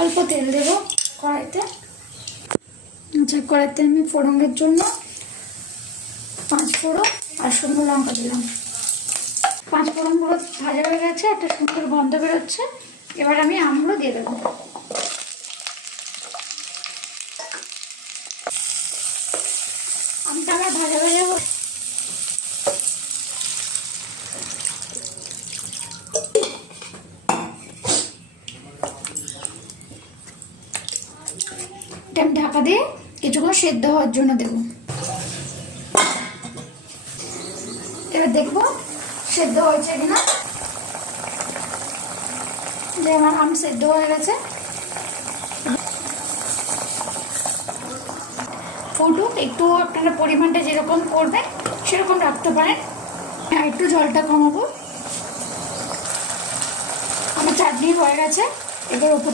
অল্প তেল দেব কড়াইতে। আচ্ছা, কড়াইতে আমি ফোড়নের জন্য 5 ফোড়ন আর শুকনো লঙ্কা দিলাম। 5 ফোড়নগুলো ভাজা হয়ে গেছে, একটা সুন্দর গন্ধ বেরোচ্ছে। এবার আমি আমগুলো দিয়ে দেবো। আমটা আমার ভাজা ভাজা আমি ঢাকা দিয়ে কিছুক্ষণ সেদ্ধ হওয়ার জন্য দেব। এবার দেখবো সেদ্ধ হয়েছে কিনা। যে আমার আম সেদ্ধ হয়ে গেছে। ফুটুক, একটু আপনারা পরিমাণটা যেরকম করবেন সেরকম রাখতে পারেন। আর একটু জলটা কমাবো। আমার চাটনি হয়ে গেছে। এবার